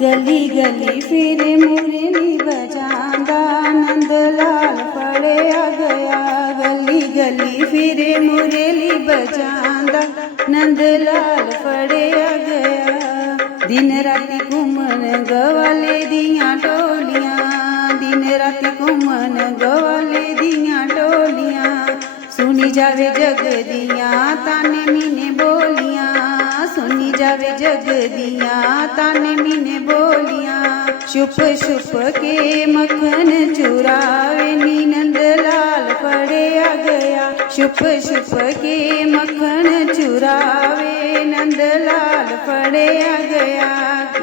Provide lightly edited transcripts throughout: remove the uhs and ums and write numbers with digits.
गली गली फिरे मुरली बजांदा नंद लाल फड़िया गया। गली गली फिरे मुरली बजांदा नंद लाल फड़िया गया। दिन राती घूमन गवाले दियां टोलियां, दिन राती घूमन गवाले दियां टोलियां। सुनी जावे जग दियां ताने मीने बोलियां, सुनी जावे जग दियां ताने मीने बोलियां। छुप छुप के मक्खन चुरावे नी नंद लाल फड़िया गया। छुप छुप के मक्खन चुरावे नंद लाल फड़िया गया।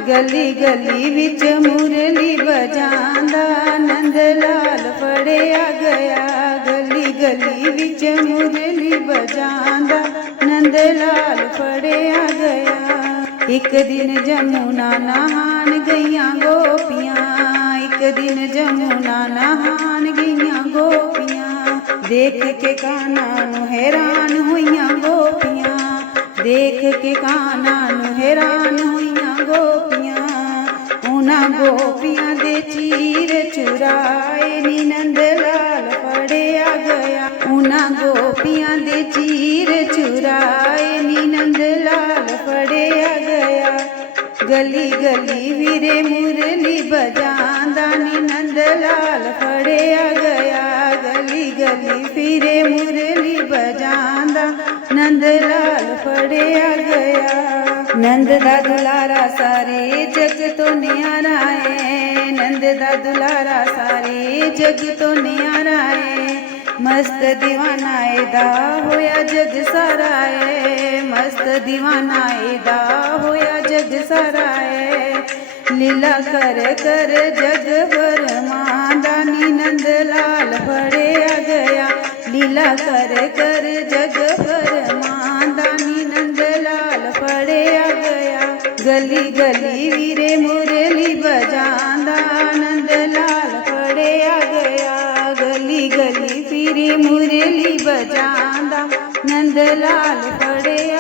गली गली विच मुरली बजांदा नंद लाल फड़िया गया। गली गली विच मुरली बजांदा नंद लाल फड़िया गया। एक दिन जमुना नहान गईयां गोपियां, एक दिन जमुना नहान गईयां गोपियां। देख के कान्हा नूं हैरान होईयां गोपियां, देख के कान्हा नूं हैरान होईयां गोपियां। उन्हां गोपियां दे चीर चुराए नी नंद लाल फड़िया गया। उन्हां गोपियां दे चीर चुराए नी नंद लाल फड़िया गया। गली गली वीरे मुरली बजांदा नी नंद लाल फड़िया गया। गली गली फिरे मुरली बजांदा नंद लाल फड़िया गया। नंद दा दुलारा सारे जग तो न्यारा है, नंद दा दुलारा सारे जग तो न्यारा है। मस्त दीवाना एदा होया जग सारा है, मस्त दीवाना एदा होया जग सारा है। लीला कर कर जग बरमांदा नी नंद लाल फड़िया गया। लीला कर कर जग बरमांदा नी नंद लाल फड़िया गया। गली गली वीरे मुरली बजांदा नंद लाल फड़िया गया। गली गली फिरे मुरली बजांदा नंद लाल फड़िया